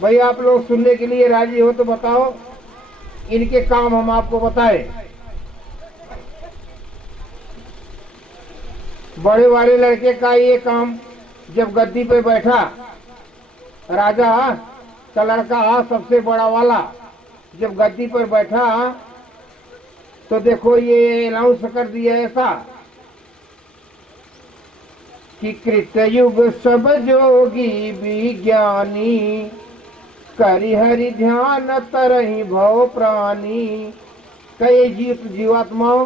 भाई आप लोग सुनने के लिए राजी हो तो बताओ, इनके काम हम आपको बताएं। बड़े वाले लड़के का ये काम, जब गद्दी पे बैठा राजा का लड़का सबसे बड़ा वाला, जब गद्दी पर बैठा तो देखो ये अनाउंस कर दिया ऐसा कि कृतयुग सब जोगी विज्ञानी, करि हरि ध्यान तरहि भव प्राणी। कई जीवात्माओं,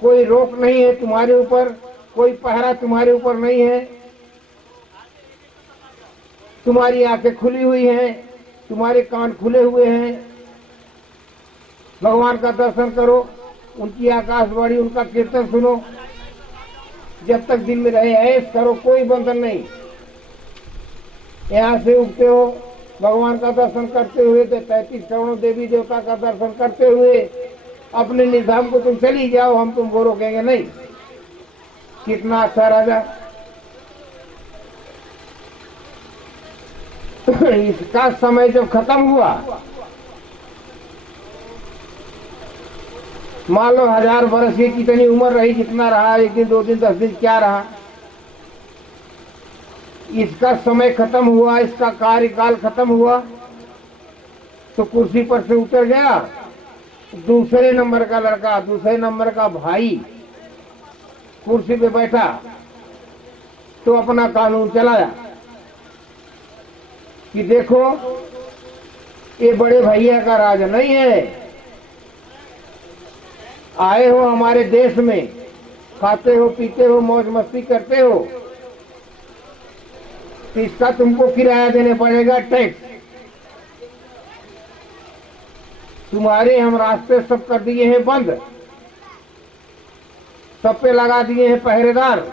कोई रोक नहीं है तुम्हारे ऊपर, कोई पहरा तुम्हारे ऊपर नहीं है। तुम्हारी आंखें खुली हुई हैं, तुम्हारे कान खुले हुए हैं। भगवान का दर्शन करो, उनकी आकाशवाणी, उनका कीर्तन सुनो। जब तक दिन में रहे ऐश करो, कोई बंधन नहीं। यहाँ से उगते हो, भगवान का दर्शन करते हुए, 33 करोड़ देवी देवता का दर्शन करते हुए अपने निधाम को तुम चली जाओ, हम तुमको रोकेंगे नहीं। कितना अच्छा राजा। इसका समय जब खत्म हुआ, मान लो 1000 वर्ष की कितनी उम्र रही, जितना रहा, 1 दिन 2 दिन 10 दिन क्या रहा, इसका समय खत्म हुआ, इसका कार्यकाल खत्म हुआ तो कुर्सी पर से उतर गया दूसरे नंबर का लड़का, दूसरे नंबर का भाई कुर्सी पे बैठा तो अपना कानून चलाया कि देखो ये बड़े भैया का राज नहीं है। आए हो हमारे देश में, खाते हो पीते हो मौज मस्ती करते हो, तो इसका तुमको किराया देने पड़ेगा, टैक्स। तुम्हारे हम रास्ते सब कर दिए हैं बंद, सब पे लगा दिए हैं पहरेदार।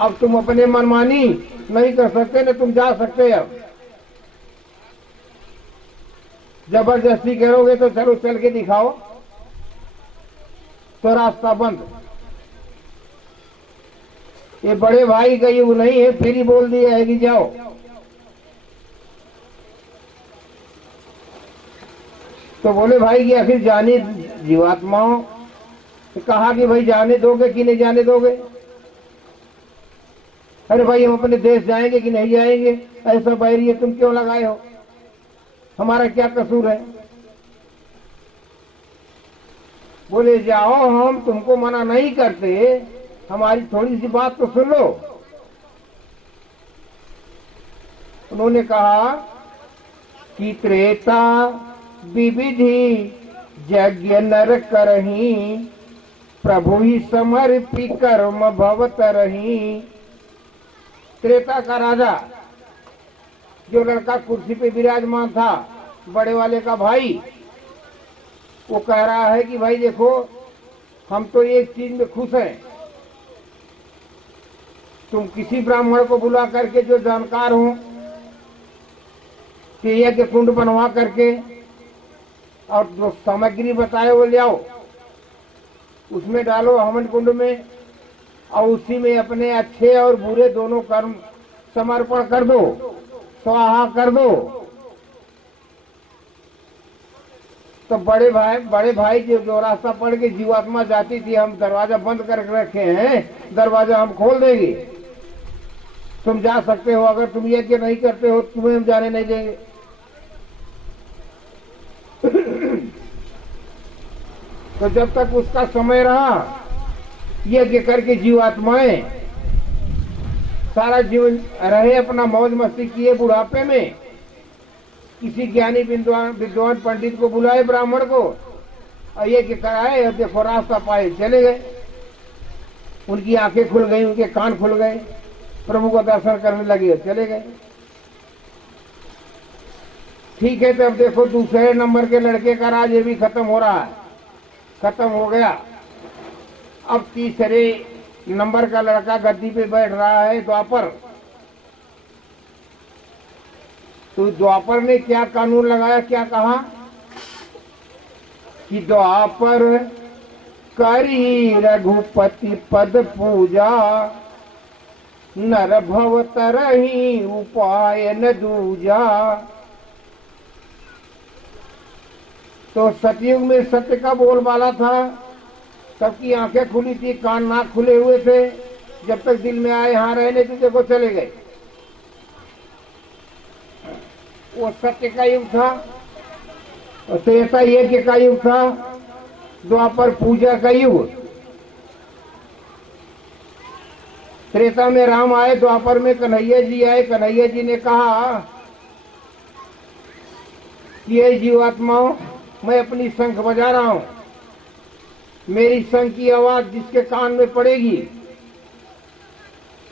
अब तुम अपने मनमानी नहीं कर सकते, न तुम जा सकते। अब जबरदस्ती करोगे तो चलो चल के दिखाओ, तो रास्ता बंद। ये बड़े भाई का युग नहीं है, फिर ही बोल दिया है कि जाओ। तो बोले भाई कि आखिर जाने जीवात्माओं, तो कहा कि भाई जाने दोगे कि नहीं जाने दोगे? अरे भाई हम अपने देश जाएंगे कि नहीं जाएंगे? ऐसा बैरियर तुम क्यों लगाए हो? हमारा क्या कसूर है? बोले जाओ, हम तुमको मना नहीं करते, हमारी थोड़ी सी बात तो सुन लो। उन्होंने कहा कि त्रेता विविधि यज्ञ नर करही, प्रभु ही समर्पी कर्म भवत रही। त्रेता का राजा, जो लड़का कुर्सी पे विराजमान था, बड़े वाले का भाई, वो कह रहा है कि भाई देखो, हम तो एक चीज में खुश हैं, तुम किसी ब्राह्मण को बुला करके जो जानकार हो कि यज्ञ कुंड बनवा करके और जो सामग्री बताए वो ले आओ, उसमें डालो हवन कुंड में, और उसी में अपने अच्छे और बुरे दोनों कर्म समर्पण कर दो, स्वाहा कर दो। तो बड़े भाई जो रास्ता पड़ के जीवात्मा जाती थी, हम दरवाजा बंद करके रखे हैं, दरवाजा हम खोल देंगे, तुम जा सकते हो। अगर तुम यज्ञ नहीं करते हो तुम्हें हम जाने नहीं देंगे। तो जब तक उसका समय रहा, यज्ञ करके जीवात्माएं सारा जीवन रहे, अपना मौज मस्ती किए। बुढ़ापे में किसी ज्ञानी विद्वान पंडित को बुलाए, ब्राह्मण को, और यज्ञ कराए, और देखो रास्ता पाए, चले गए। उनकी आंखें खुल गई, उनके कान खुल गए, प्रभु को दर्शन करने लगे, चले गए। ठीक है, तो अब देखो दूसरे नंबर के लड़के का राज ये भी खत्म हो रहा है, खत्म हो गया। अब तीसरे नंबर का लड़का गद्दी पे बैठ रहा है, द्वापर। तो द्वापर ने क्या कानून लगाया, क्या कहा कि द्वापर करी रघुपति पद पूजा, नर भव तरही उपाय न दूजा। तो सतयुग में सत्य का बोलबाला था, सबकी आंखें खुली थी, कान नाक खुले हुए थे, जब तक दिल में आए यहाँ रहने थे, देखो चले गए। वो सत्य का युग था। और त्रेता यज्ञ का युग था, द्वापर पूजा का युग। त्रेता में राम आए, द्वापर में कन्हैया जी आए। कन्हैया जी ने कहा कि ये जीवात्माओं, मैं अपनी शंख बजा रहा हूं, मेरी शंख की आवाज जिसके कान में पड़ेगी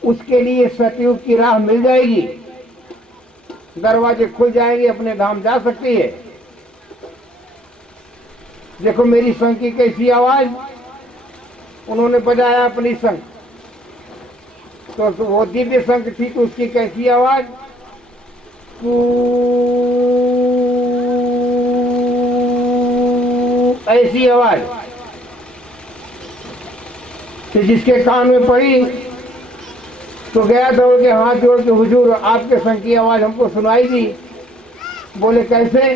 उसके लिए सतयुग की राह मिल जाएगी, दरवाजे खुल जाएंगे, अपने धाम जा सकती है। देखो मेरी शंख की कैसी आवाज, उन्होंने बजाया अपनी शंख, तो वो दिव्य शंख थी, तो उसकी कैसी आवाज, ऐसी आवाज कि जिसके कान में पड़ी तो गया दौड़ के हाथ जोड़ के, हुजूर आपके शंख की आवाज हमको सुनाई दी। बोले कैसे?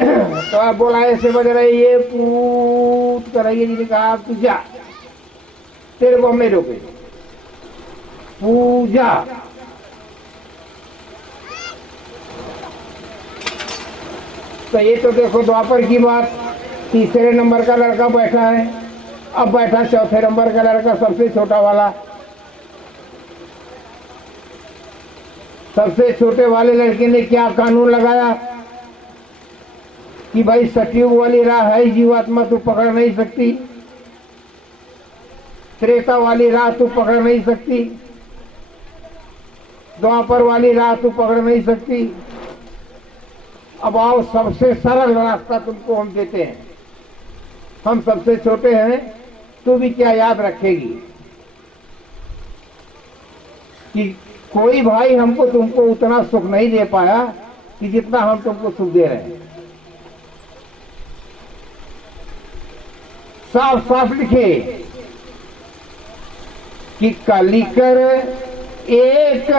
तो आप बोला ऐसे बज रही है, पूत कराइए। जी ने कहा आप तू जा, तेरे को हम नहीं रोके, पूजा। तो ये तो देखो द्वापर की बात। तीसरे नंबर का लड़का बैठा है, अब बैठा चौथे नंबर का लड़का, सबसे छोटा वाला। सबसे छोटे वाले लड़के ने क्या कानून लगाया कि भाई सतयुग वाली राह है जीवात्मा, तू पकड़ नहीं सकती, त्रेता वाली राह तू पकड़ नहीं सकती, द्वापर वाली राह तू पकड़ नहीं सकती। अब आओ, सबसे सरल रास्ता तुमको हम देते हैं। हम सबसे छोटे हैं, तू भी क्या याद रखेगी कि कोई भाई हमको तुमको उतना सुख नहीं दे पाया कि जितना हम तुमको सुख दे रहे हैं। साफ साफ लिखे कि कलिकर एक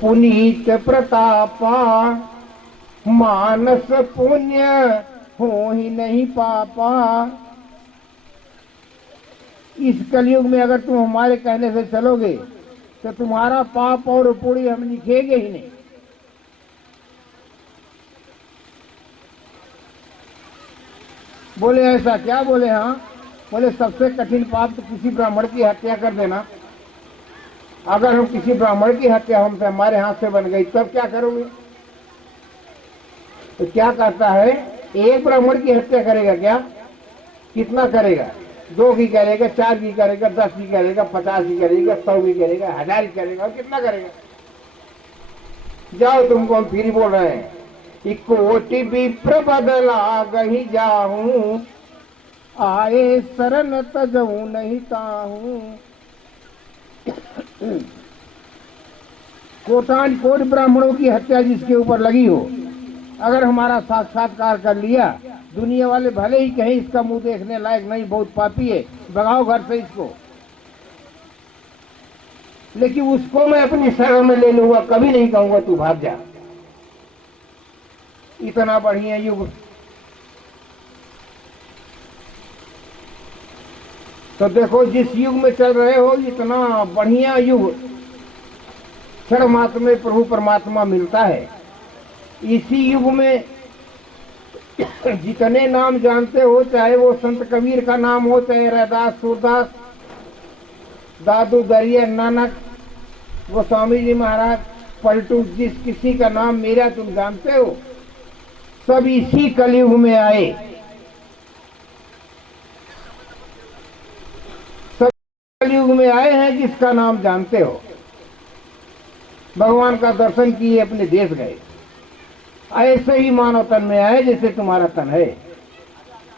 पुनीत प्रतापा, मानस पुण्य हो ही नहीं पापा। इस कलयुग में अगर तुम हमारे कहने से चलोगे तो तुम्हारा पाप और पुण्य हम लिखेंगे ही नहीं। बोले ऐसा क्या? बोले हाँ। बोले सबसे कठिन पाप तो किसी ब्राह्मण की हत्या कर देना। अगर हम किसी ब्राह्मण की हत्या हमसे हमारे हाथ से बन गई तब क्या करोगे? तो क्या कहता है, एक ब्राह्मण की हत्या करेगा क्या? कितना करेगा? 2 की करेगा, 4 की करेगा, 10 की करेगा, 50 की करेगा, 100 की करेगा, 1000 की करेगा, और कितना करेगा? जाओ, तुमको हम फिर बोल रहे हैं, कोटि विप्र बदला गही जाऊं, आए शरण तजऊ नहीं ताहूं। कोटान कोट ब्राह्मणों की हत्या जिसके ऊपर लगी हो, अगर हमारा साक्षात्कार कर लिया, दुनिया वाले भले ही कहें इसका मुंह देखने लायक नहीं, बहुत पापी है, भगाओ घर से इसको, लेकिन उसको मैं अपनी शरण में ले लूंगा, कभी नहीं कहूंगा तू भाग जा। इतना बढ़िया युग। तो देखो जिस युग में चल रहे हो, इतना बढ़िया युग, क्षण मात्र में प्रभु परमात्मा मिलता है। इसी युग में जितने नाम जानते हो, चाहे वो संत कबीर का नाम हो, चाहे रैदास, सूरदास, दादू दरिया, नानक, गोस्वामी जी महाराज, पलटू, जिस किसी का नाम मेरा तुम जानते हो, सब इसी कलयुग में आए। सब कलयुग में आए हैं, जिसका नाम जानते हो। भगवान का दर्शन किए, अपने देश गए। ऐसे ही मानव तन में आए जैसे तुम्हारा तन है,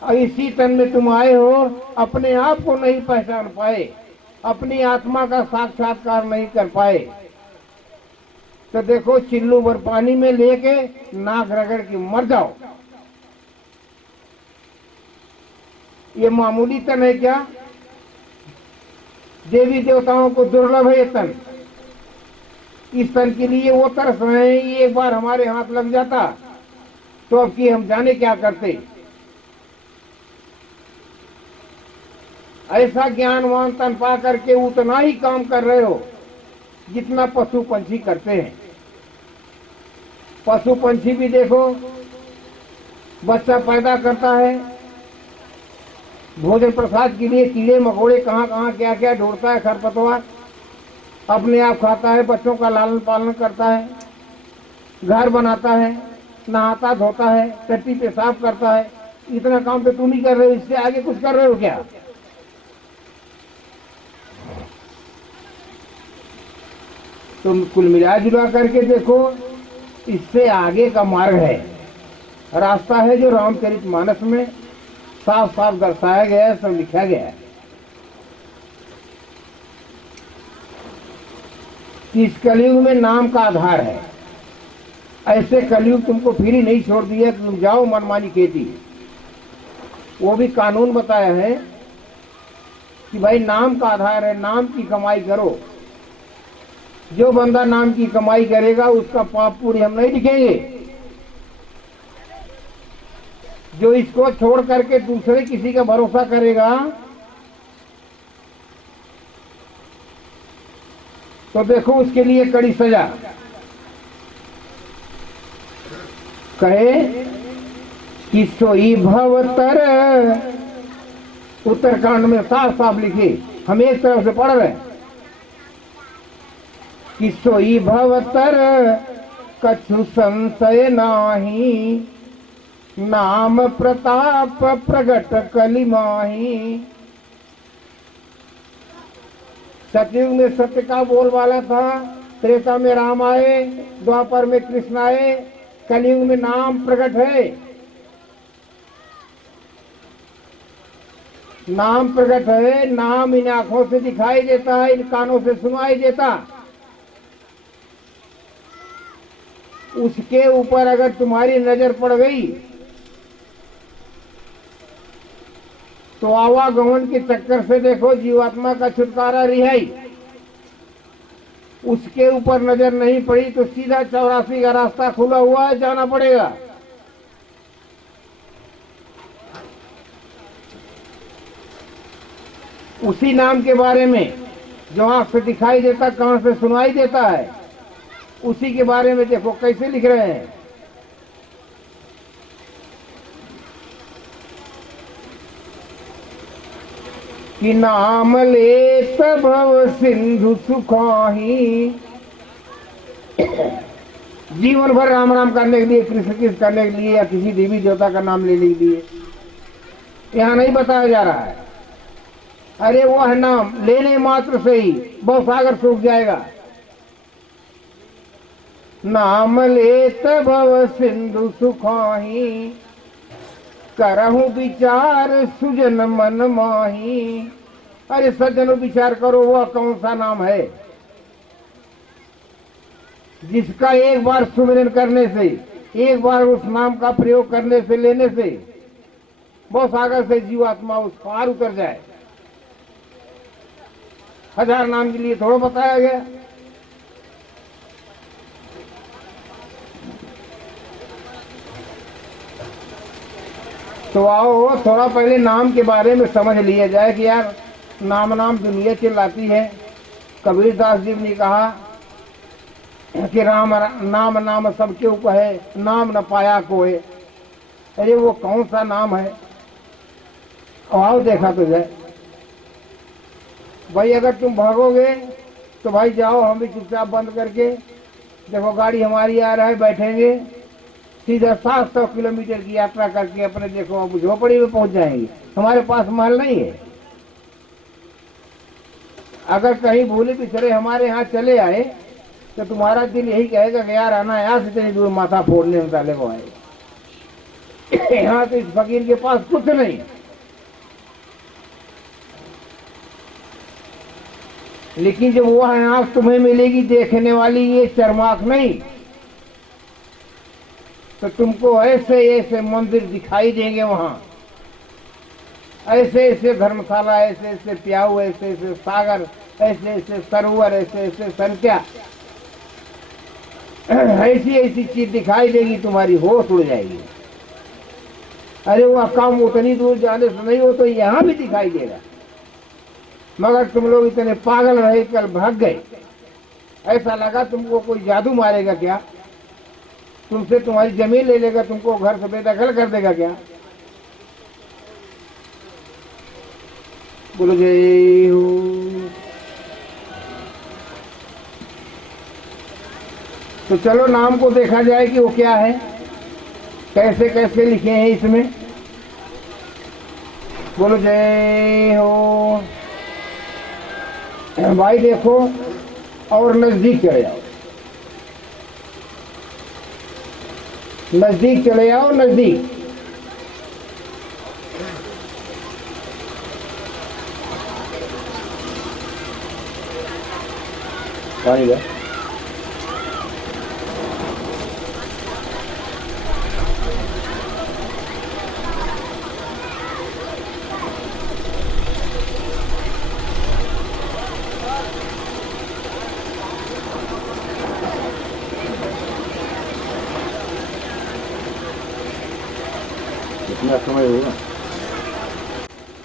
और इसी तन में तुम आए हो, अपने आप को नहीं पहचान पाए, अपनी आत्मा का साक्षात्कार नहीं कर पाए। तो देखो, चिल्लू भर पानी में लेके नाक रगड़ के मर जाओ, ये मामूली तन है क्या? देवी देवताओं को दुर्लभ है ये तन। इस तन के लिए वो तरस रहे हैं, ये एक बार हमारे हाथ लग जाता तो अब की हम जाने क्या करते। ऐसा ज्ञानवान तन पा करके उतना ही काम कर रहे हो जितना पशु पंछी करते हैं। पशु पंछी भी देखो, बच्चा पैदा करता है, भोजन प्रसाद के लिए कीड़े मकोड़े कहाँ कहाँ क्या क्या ढूंढता है, खरपतवार अपने आप खाता है, बच्चों का लालन पालन करता है, घर बनाता है, नहाता धोता है, टट्टी पेशाब करता है। इतना काम तो तुम ही कर रहे हो, इससे आगे कुछ कर रहे हो क्या? तुम कुल मिला जुला करके देखो, इससे आगे का मार्ग है, रास्ता है जो रामचरितमानस में साफ साफ दर्शाया गया है, सब लिखा गया है कि इस कलयुग में नाम का आधार है। ऐसे कलयुग तुमको फिर ही नहीं छोड़ दिया कि तुम जाओ मनमानी खेती। वो भी कानून बताया है कि भाई नाम का आधार है, नाम की कमाई करो। जो बंदा नाम की कमाई करेगा उसका पाप पूरी हम नहीं लिखेंगे। जो इसको छोड़ करके दूसरे किसी का भरोसा करेगा तो देखो उसके लिए कड़ी सजा। कहे कि सोई भवतर, उत्तरकांड में साफ साफ लिखे, हम एक तरफ से पढ़ रहे हैं कि सोई भवतर कछु संशय नाही, नाम प्रताप प्रगट कलि माही। सतयुग में सत्य का बोलबाला था, त्रेता में राम आए, द्वापर में कृष्ण आए, कलयुग में नाम प्रकट है। नाम प्रकट है, नाम इन आंखों से दिखाई देता है, इन कानों से सुनाई देता। उसके ऊपर अगर तुम्हारी नजर पड़ गई तो आवागमन के चक्कर से देखो जीवात्मा का छुटकारा रिहाई। उसके ऊपर नजर नहीं पड़ी तो सीधा 84 का रास्ता खुला हुआ है, जाना पड़ेगा। उसी नाम के बारे में जो आंख से दिखाई देता, कान से सुनाई देता है, उसी के बारे में देखो कैसे लिख रहे हैं कि नाम लेत भव सिंधु सुखाही। जीवन भर राम राम करने के लिए, कृष्ण कृष्ण करने के लिए या किसी देवी देवता का नाम लेने के लिए यहाँ नहीं बताया जा रहा है। अरे वह नाम लेने मात्र से ही बहुत सागर सूख जाएगा। नाम लेत भव सिंधु सुखाही, करहु विचार सुजन मन माही। अरे सज्जनों विचार करो, वह कौन सा नाम है जिसका एक बार सुमिरन करने से, एक बार उस नाम का प्रयोग करने से, लेने से बहुत सागर से जीवात्मा उस पार उतर जाए। 1000 नाम के लिए थोड़ा बताया गया। तो आओ थोड़ा पहले नाम के बारे में समझ लिया जाए कि यार नाम नाम दुनिया चिल्लाती है। कबीरदास जी ने कहा कि राम नाम नाम सबके ऊपर है, नाम न पाया कोई। अरे वो कौन सा नाम है? आओ देखा तो जाए। भाई अगर तुम भागोगे तो भाई जाओ, हम भी चुपचाप बंद करके देखो गाड़ी हमारी आ रहा है, बैठेंगे सीधा 700 किलोमीटर की यात्रा करके अपने देखो अब झोपड़ी में पहुंच जाएंगे। हमारे पास महल नहीं है। अगर कहीं भूले बिछड़े हमारे यहाँ चले आए तो तुम्हारा दिल यही कहेगा कि यार आना यहाँ से इतनी दूर माथा फोड़ने में ताले को आए। यहाँ तो इस फकीर के पास कुछ नहीं। लेकिन जब वह आंख तुम्हें मिलेगी देखने वाली, ये चरमाख नहीं, तो तुमको ऐसे ऐसे मंदिर दिखाई देंगे वहां, ऐसे ऐसे धर्मशाला, ऐसे ऐसे प्याऊ, ऐसे ऐसे सागर, ऐसे ऐसे सरोवर, ऐसे ऐसे संख्या, ऐसी ऐसी चीज दिखाई देगी, तुम्हारी होश उड़ जाएगी। अरे वो काम उतनी दूर जाने से नहीं हो तो यहाँ भी दिखाई देगा। मगर तुम लोग इतने पागल रहे, कल भाग गए। ऐसा लगा तुमको कोई जादू मारेगा क्या, तुमसे तुम्हारी जमीन ले लेगा, तुमको घर से बेदखल कर देगा क्या। बोलो जय हो। तो चलो नाम को देखा जाए कि वो क्या है, कैसे कैसे लिखे हैं इसमें। बोलो जय हो। भाई देखो और नजदीक चले जाओ, नजदीक चले जाओ, नजदीक। पानी का इतना समय होगा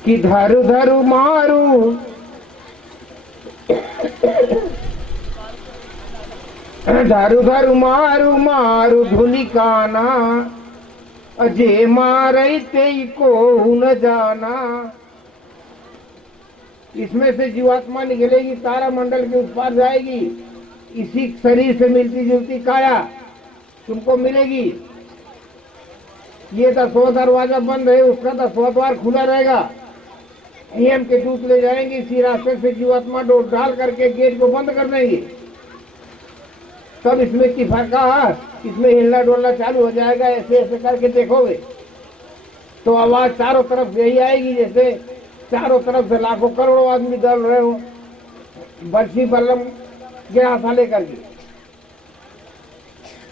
कि धरु धरु मारू धरु धरु मारू मारू धुलिकाना, अजय मारे ते को न जाना। इसमें से जीवात्मा निकलेगी, तारा मंडल के उस पार जाएगी, इसी शरीर से मिलती जुलती काया तुमको मिलेगी। ये 10वां दरवाजा बंद है, उसका 10वां द्वार खुला रहेगा। नियम के दूत ले जाएंगे, इसी रास्ते से जीवात्मा डोर डाल करके गेट को बंद कर देंगे। तब इसमें इत्तेफाका इसमें हिलना डोलना चालू हो जाएगा। ऐसे ऐसे करके देखोगे तो आवाज चारों तरफ से यही आएगी, जैसे चारों तरफ से लाखों करोड़ों आदमी दल रहे हो बर्सी बल्लम गिरासा लेकर के,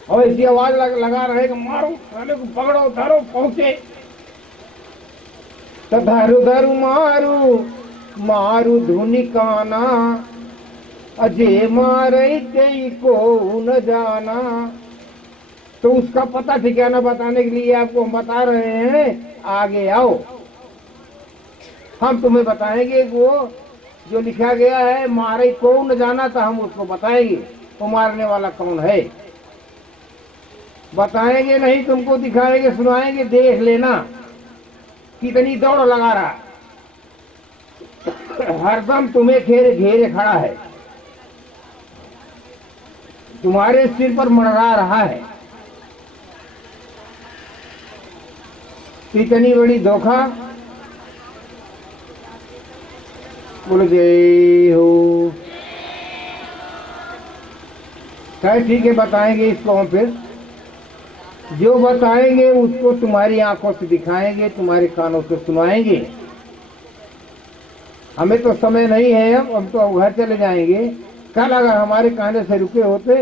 और ऐसी आवाज लगा रहेगा, मारो साले को, पकड़ो धरो पहुंचे। तो धरु धरु मारू मारू धुनिकाना, अजय मारे ते को न जाना। तो उसका पता ठिकाना बताने के लिए आपको हम बता रहे हैं, आगे आओ, हम तुम्हें बताएंगे। वो जो लिखा गया है मारे को न जाना था, हम उसको बताएंगे वो मारने वाला कौन है। बताएंगे नहीं, तुमको दिखाएंगे, सुनाएंगे, देख लेना कितनी दौड़ लगा रहा, हरदम तुम्हें घेरे घेरे खड़ा है, तुम्हारे सिर पर मंडरा रहा है। इतनी बड़ी धोखा। बोलो जय हो। ठीक है, बताएंगे इसको हम फिर। जो बताएंगे उसको तुम्हारी आंखों से दिखाएंगे, तुम्हारे कानों से सुनाएंगे। हमें तो समय नहीं है, अब हम तो घर चले जाएंगे। कल अगर हमारे कहने से रुके होते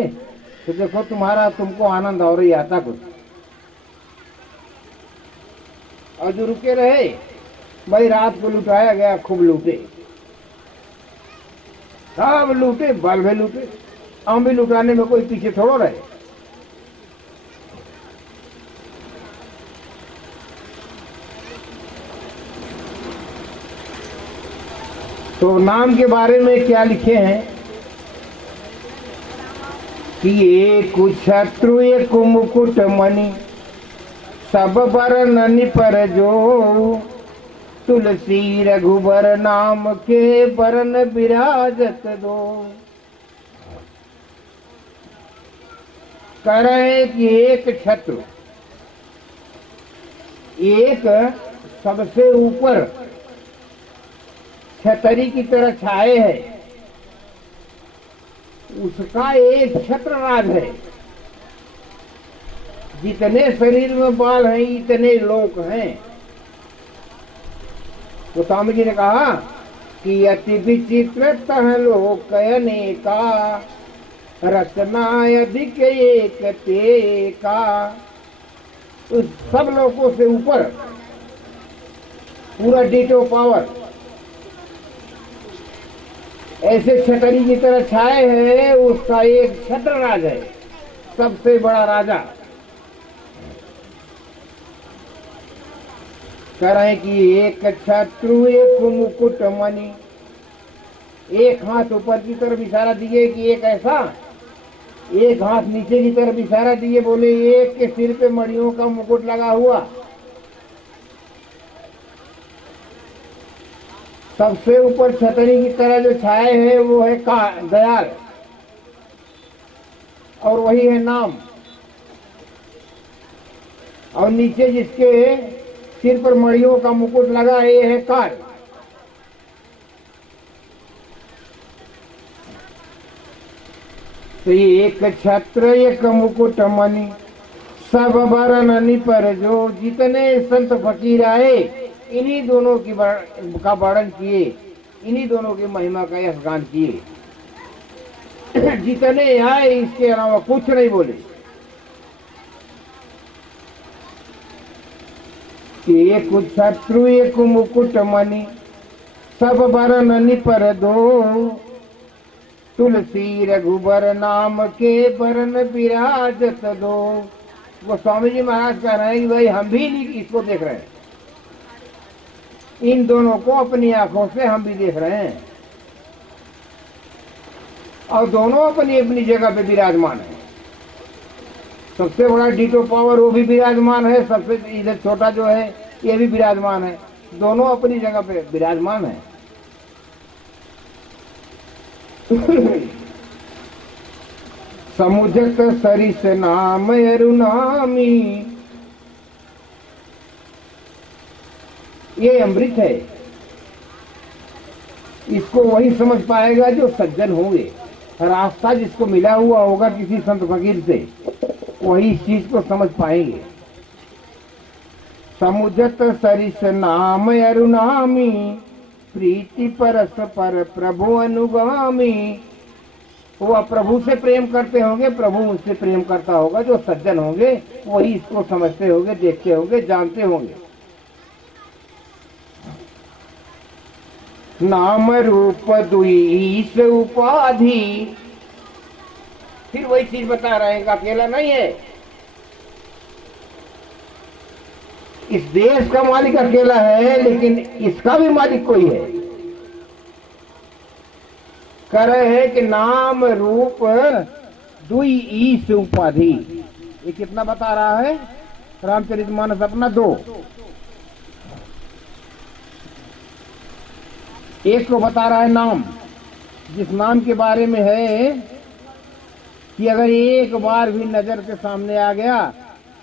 तो देखो तुमको आनंद और ही आता कुछ। और जो रुके रहे भाई, रात को लुटाया गया, खूब लूटे, सब लूटे, बल भी लूटे। हम भी लुटाने में कोई पीछे थोड़ा रहे। तो नाम के बारे में क्या लिखे हैं कि एक शत्रु एक मुकुट मणि, सब बरन पर जो, तुलसी रघुबर नाम के बरन विराजत दो। कह रहे हैं कि एक शत्रु, एक सबसे ऊपर छतरी की तरह छाए है, उसका एक छत्रराज है। जितने शरीर में बाल हैं इतने लोक हैं। तो स्वामी जी ने कहा कि अति विचित्र तह लोक अनेका, रचना अधिक एक ते का। उस सब लोगों से ऊपर पूरा डिटो पावर ऐसे छतरी की तरह छाए है, उसका एक छत्रराज है, सबसे बड़ा राजा। करें कि एक छत्रु एक मुकुट मणि, एक हाथ ऊपर की तरफ इशारा दिए कि एक ऐसा, एक हाथ नीचे की तरफ इशारा दिए, बोले एक के सिर पे मणियों का मुकुट लगा हुआ। सबसे ऊपर छतरी की तरह जो छाए है वो है दयाल, और वही है नाम। और नीचे जिसके सिर पर मणियों का मुकुट लगा है ये है काल। तो ये एक छत्र एक मुकुट मणि, सब बरन पर जो, जितने संत फकीर आए इन्हीं दोनों की का वर्णन किए, इन्हीं दोनों की महिमा का यश गान किए। जितने आए इसके अलावा कुछ नहीं बोले। एक छत्रु एक मुकुट मणि, सब बरन पर दो, तुलसी रघुबर नाम के बरन विराजत दो। वो स्वामी जी महाराज कह रहे हैं कि भाई हम भी इसको देख रहे हैं, इन दोनों को अपनी आंखों से हम भी देख रहे हैं, और दोनों अपनी अपनी जगह पे विराजमान है। सबसे बड़ा डीटो पावर वो भी विराजमान है, सबसे इधर छोटा जो है ये भी विराजमान है, दोनों अपनी जगह पे विराजमान है। समुझत सरिस नाम अरुनामी, ये अमृत है, इसको वही समझ पाएगा जो सज्जन होंगे। रास्ता जिसको मिला हुआ होगा किसी संत फकीर से, वही इस चीज को समझ पाएंगे। समुझत सरिस नाम अरुनामी, प्रीति परस पर प्रभु अनुगामी। वो प्रभु से प्रेम करते होंगे, प्रभु उनसे प्रेम करता होगा। जो सज्जन होंगे वही इसको समझते होंगे, देखते होंगे, जानते होंगे। नाम रूप दुईस उपाधि, फिर वही चीज बता रहे हैं, अकेला नहीं है। इस देश का मालिक अकेला है, लेकिन इसका भी मालिक कोई है। कह रहे हैं कि नाम रूप दुई ईस उपाधि। ये कितना बता रहा है? रामचरितमानस अपना 2। एक को बता रहा है नाम, जिस नाम के बारे में है कि अगर एक बार भी नजर के सामने आ गया,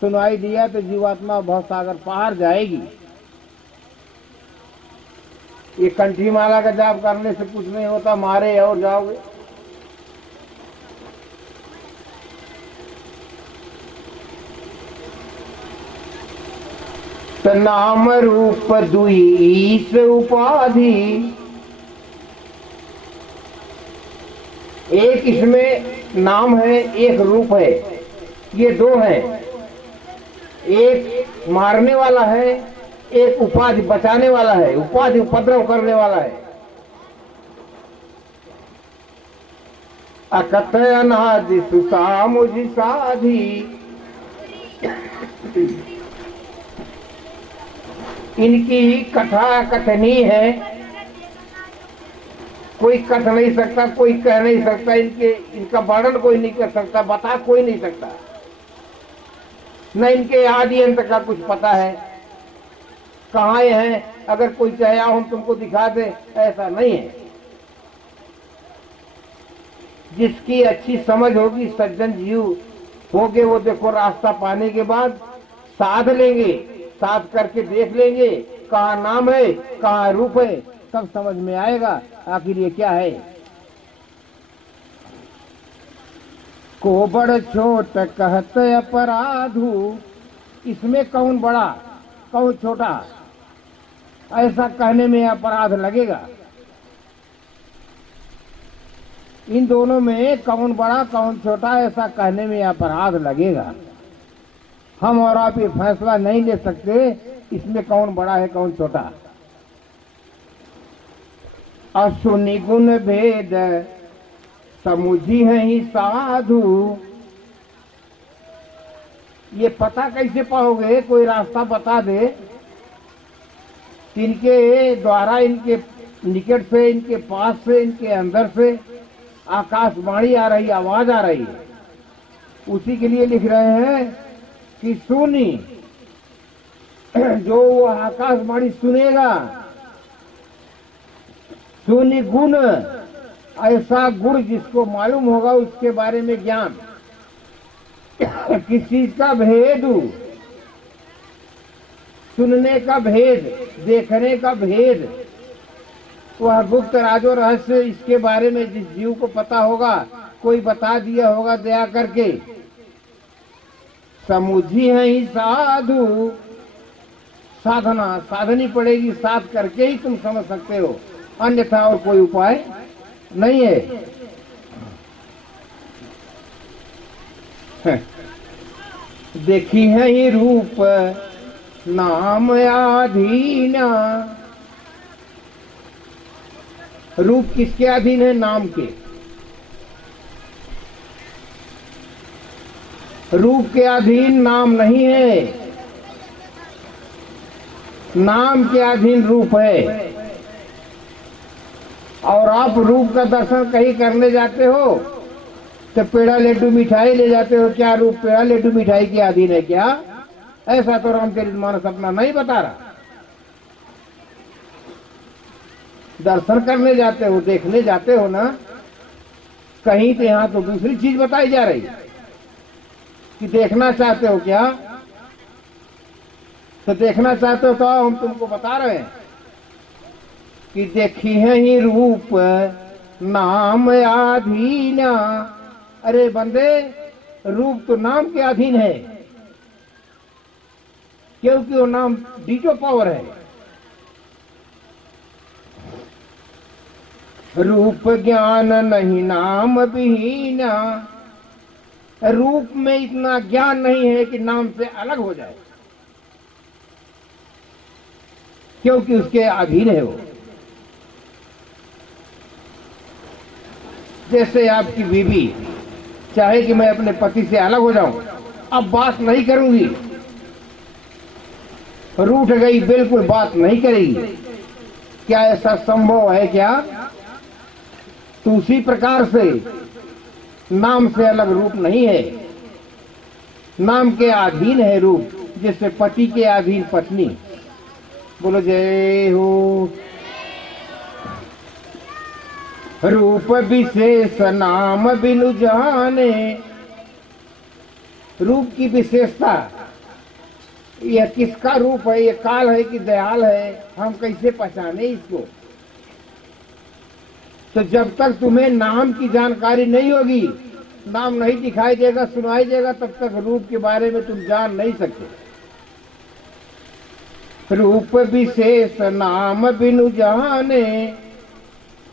सुनाई दिया, तो जीवात्मा भवसागर पार जाएगी। ये कंठी माला का जाप करने से कुछ नहीं होता, मारे और जाओगे। तो नाम रूप दुईस उपाधि, एक इसमें नाम है, एक रूप है, ये 2 है। एक मारने वाला है, एक उपाधि बचाने वाला है, उपाधि उपद्रव करने वाला है। अकथय अनादि सुसामुझि साधि, इनकी कथा कथनी है, कोई कथ नहीं सकता, कोई कह नहीं सकता, इनका वर्णन कोई नहीं कर सकता, बता कोई नहीं सकता। न इनके आदि अंत का कुछ पता है, कहाँ ये हैं, अगर कोई चाहे हम तुमको दिखा दे, ऐसा नहीं है। जिसकी अच्छी समझ होगी, सज्जन जीव होगे, वो देखो रास्ता पाने के बाद साध लेंगे, साध करके देख लेंगे कहाँ नाम है, कहाँ रूप है, तब समझ में आएगा आखिर ये क्या है। को बड़ छोट कहत अपराधु, इसमें कौन बड़ा कौन छोटा, ऐसा कहने में अपराध लगेगा। इन दोनों में कौन बड़ा कौन छोटा, ऐसा कहने में अपराध लगेगा। हम और आप ये फैसला नहीं ले सकते इसमें कौन बड़ा है कौन छोटा। असुनि गुण भेद समुझी है ही साधु, ये पता कैसे पाओगे? कोई रास्ता बता दे इनके द्वारा, इनके निकट से, इनके पास से, इनके अंदर से आकाशवाणी आ रही, आवाज आ रही है। उसी के लिए लिख रहे हैं कि सुनी, जो वो आकाशवाणी सुनेगा, सुनी गुण, ऐसा गुण जिसको मालूम होगा, उसके बारे में ज्ञान, किस चीज का भेद, सुनने का भेद, देखने का भेद, वह गुप्त राजो रहस्य, इसके बारे में जिस जीव को पता होगा, कोई बता दिया होगा दया करके, समुझी है ही साधु। साधना, साधनी पड़ेगी, साध करके ही तुम समझ सकते हो, अन्यथा और कोई उपाय नहीं है। देखी है ही रूप नाम अधीना। रूप किसके अधीन है? नाम के। रूप के अधीन नाम नहीं है, नाम के अधीन रूप है। और आप रूप का दर्शन कहीं करने जाते हो तो पेड़ा लड्डू मिठाई ले जाते हो, क्या रूप पेड़ा लड्डू मिठाई के अधीन है क्या? ऐसा तो रामचरितमानस अपना नहीं बता रहा। दर्शन करने जाते हो, देखने जाते हो ना कहीं, तो यहां तो दूसरी चीज बताई जा रही कि देखना चाहते हो क्या? तो देखना चाहते हो तो हम तुमको बता रहे हैं कि देखी है ही रूप नाम अधीना। अरे बंदे, रूप तो नाम के अधीन है, क्योंकि वो नाम डीटो पावर है। रूप ज्ञान नहीं नाम विहीना। रूप में इतना ज्ञान नहीं है कि नाम से अलग हो जाए, क्योंकि उसके अधीन है वो। जैसे आपकी बीवी चाहे कि मैं अपने पति से अलग हो जाऊं, अब बात नहीं करूंगी, रूठ गई, बिल्कुल बात नहीं करेगी, क्या ऐसा संभव है क्या? तो उसी प्रकार से नाम से अलग रूप नहीं है, नाम के अधीन है रूप, जैसे पति के अधीन पत्नी। बोलो जय हो। रूप विशेष नाम बिनु जाने। रूप की विशेषता, यह किसका रूप है, ये काल है कि दयाल है, हम कैसे पहचाने इसको? तो जब तक तुम्हें नाम की जानकारी नहीं होगी, नाम नहीं दिखाई देगा, सुनाई देगा, तब तक रूप के बारे में तुम जान नहीं सकते। रूप विशेष नाम बिनु जाने,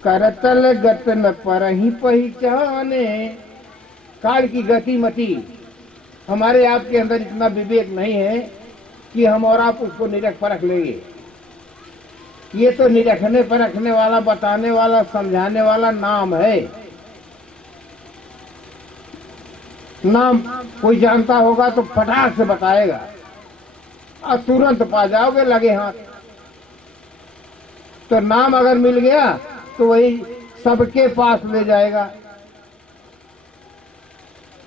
करतल गतन पर ही पहचाने। काल की गति मति, हमारे आपके अंदर इतना विवेक नहीं है कि हम और आप उसको निरख परख लेंगे। ये तो निरखने परखने वाला, बताने वाला, समझाने वाला नाम है। नाम कोई जानता होगा तो फटाक से बताएगा और तुरंत पा जाओगे लगे हाथ। तो नाम अगर मिल गया तो वही सबके पास ले जाएगा,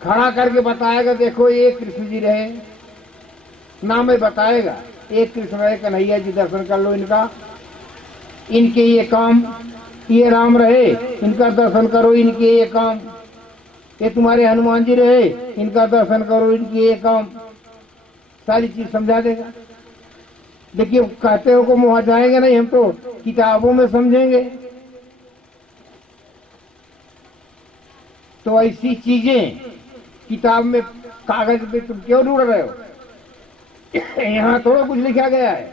खड़ा करके बताएगा, देखो ये कृष्ण जी रहे, नाम में बताएगा, एक कृष्ण रहे, कन्हैया जी दर्शन कर लो इनका, इनके ये काम, ये राम रहे, इनका दर्शन करो, इनके ये काम, ये तुम्हारे हनुमान जी रहे, इनका दर्शन करो, इनके ये काम, सारी चीज समझा देगा। देखिए, कहते हो को वहां जाएंगे नहीं, हम तो किताबों में समझेंगे। तो ऐसी चीजें किताब में, कागज पे तुम क्यों ढूंढ रहे हो? यहाँ थोड़ा कुछ लिखा गया है।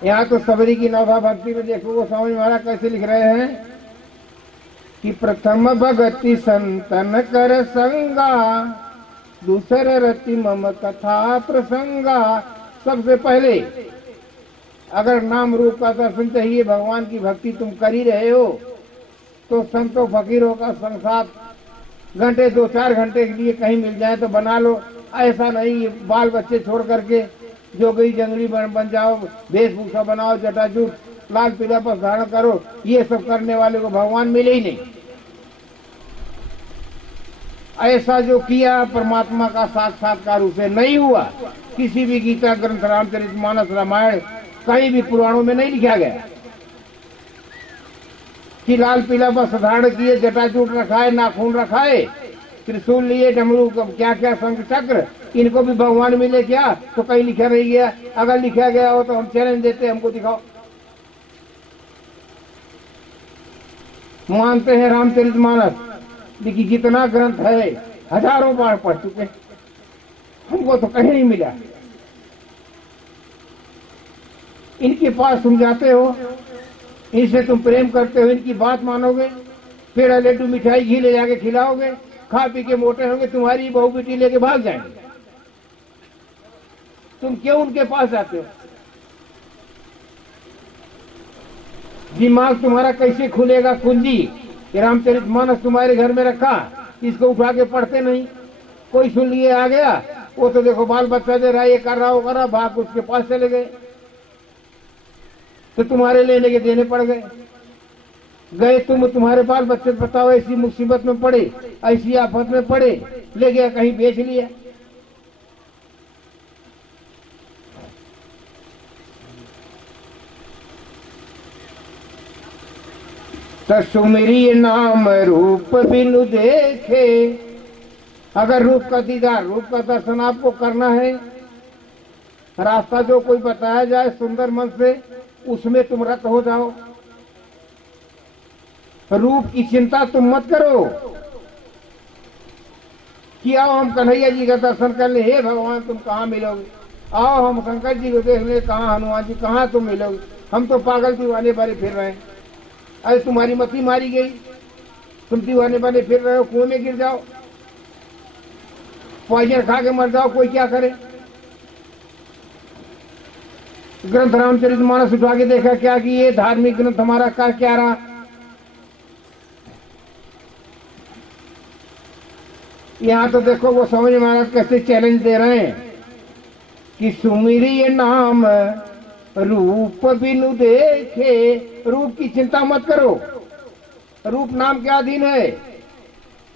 यहाँ तो सबरी की नौधा भक्ति में देखो, वो समझ महाराज कैसे लिख रहे हैं कि प्रथम भगति संतन कर संगा, दूसरे रति मम कथा प्रसंगा। सबसे पहले अगर नाम रूप का दर्शन चाहिए, भगवान की भक्ति तुम कर ही रहे हो, तो संतों फकीरों का संग 7 घंटे 2-4 घंटे के लिए कहीं मिल जाए तो बना लो। ऐसा नहीं बाल बच्चे छोड़ करके जोगी जंगली बन जाओ, वेशभूषा बनाओ, जटाजूट, लाल पीला पर धारण करो, ये सब करने वाले को भगवान मिले ही नहीं। ऐसा जो किया परमात्मा का साक्षात्कार उसे नहीं हुआ। किसी भी गीता ग्रंथ, रामचरितमानस, रामायण, कहीं भी पुराणों में नहीं लिखा गया कि लाल पीला वस्त्र धारण किए, जटाजूट रखाए, नाखून रखाए, त्रिशूल लिए, डमरू, क्या क्या शंख चक्र, इनको भी भगवान मिले क्या? तो कहीं लिखा नहीं गया। अगर लिखा गया हो तो हम चैलेंज देते, हमको दिखाओ। मानते हैं रामचरितमानस, लेकिन जितना ग्रंथ है हजारों बार पढ़ चुके, हमको तो कहीं नहीं मिला। इनके पास तुम जाते हो, इनसे तुम प्रेम करते हो, इनकी बात मानोगे, पेड़ा लड्डू मिठाई घी ले जाके खिलाओगे, खा पी के मोटे होंगे, तुम्हारी बहू बेटी लेके भाग जाएंगे। तुम क्यों उनके पास जाते हो? दिमाग तुम्हारा कैसे खुलेगा? कुंजी रामचरितमानस तुम्हारे घर में रखा, इसको उठा के पढ़ते नहीं। कोई सुन लिए आ गया, वो तो देखो बाल बच्चा दे रहा है, ये कर रहा, वो कर रहा, भाग उसके पास चले गए, तो तुम्हारे लेने के देने पड़ गए। तुम्हारे बाल बच्चे बताओ ऐसी मुसीबत में पड़े, ऐसी आफत में पड़े, ले गया कहीं बेच लिया। सुमिरी नाम रूप बिनु देखे। अगर रूप का दीदार, रूप का दर्शन आपको करना है, रास्ता जो कोई बताया जाए सुंदर मन से, उसमें तुम रत हो जाओ। रूप की चिंता तुम मत करो कि आओ हम कन्हैया जी का दर्शन कर ले, हे भगवान तुम कहाँ मिलोगे, आओ हम शंकर जी को देख ले, कहाँ हनुमान जी, कहाँ तुम मिलोगे, हम तो पागल दीवाने बारे फिर रहे हैं। अरे तुम्हारी मती मारी गई, तुम दीवाने बने फिर रहे हो, कुएं में गिर जाओ, पॉइजन खा के मर जाओ, कोई क्या करे? ग्रंथ रामचरितमानस उठा के देखा क्या कि ये धार्मिक ग्रंथ हमारा का क्या रहा? यहाँ तो देखो वो समझ महाराज कैसे चैलेंज दे रहे हैं कि सुमिरी नाम रूप बिनु देखे। रूप की चिंता मत करो, रूप नाम के अधीन है,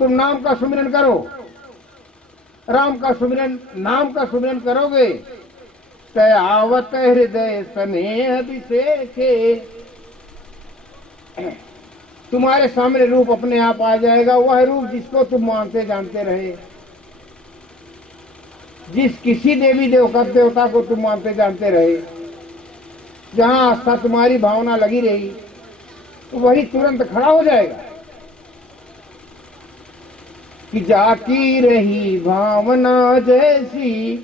तुम नाम का सुमिरन करो। राम का सुमिरन, नाम का सुमिरन करोगे तय आवत हृदय स्नेह अभिषेके। तुम्हारे सामने रूप अपने आप आ जाएगा, वह रूप जिसको तुम मानते जानते रहे, जिस किसी देवी देवता को तुम मानते जानते रहे, जहां आस्था तुम्हारी भावना लगी रही, तो वही तुरंत खड़ा हो जाएगा कि जाकी रही भावना जैसी,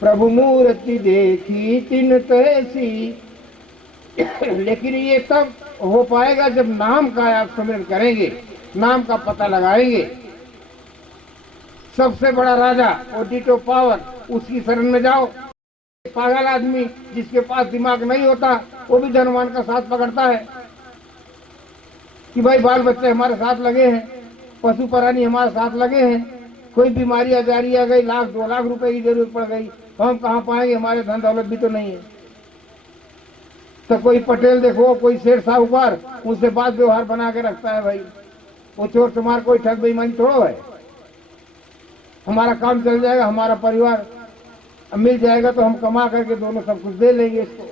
प्रभु मूर्ति देखी तिन तैसी। लेकिन ये तब हो पाएगा जब नाम का आप सुमिरन करेंगे, नाम का पता लगाएंगे। सबसे बड़ा राजा और डिटो पावर, उसकी शरण में जाओ। पागल आदमी जिसके पास दिमाग नहीं होता, वो भी धनवान का साथ पकड़ता है कि भाई बाल बच्चे हमारे साथ लगे हैं, पशु प्राणी हमारे साथ लगे हैं, कोई बीमारी आजारी आ गई, लाख 2 लाख रुपए की जरूरत पड़ गई, तो हम कहाँ पाएंगे? हमारे धन दौलत भी तो नहीं है। तो कोई पटेल देखो, कोई शेर साहूकार, उससे बात व्यवहार बना के रखता है। भाई वो चोर तुम्हारा कोई ठग बेईमानी थोड़ा है। हमारा काम चल जाएगा, हमारा परिवार मिल जाएगा, तो हम कमा करके दोनों सब कुछ दे लेंगे इसको।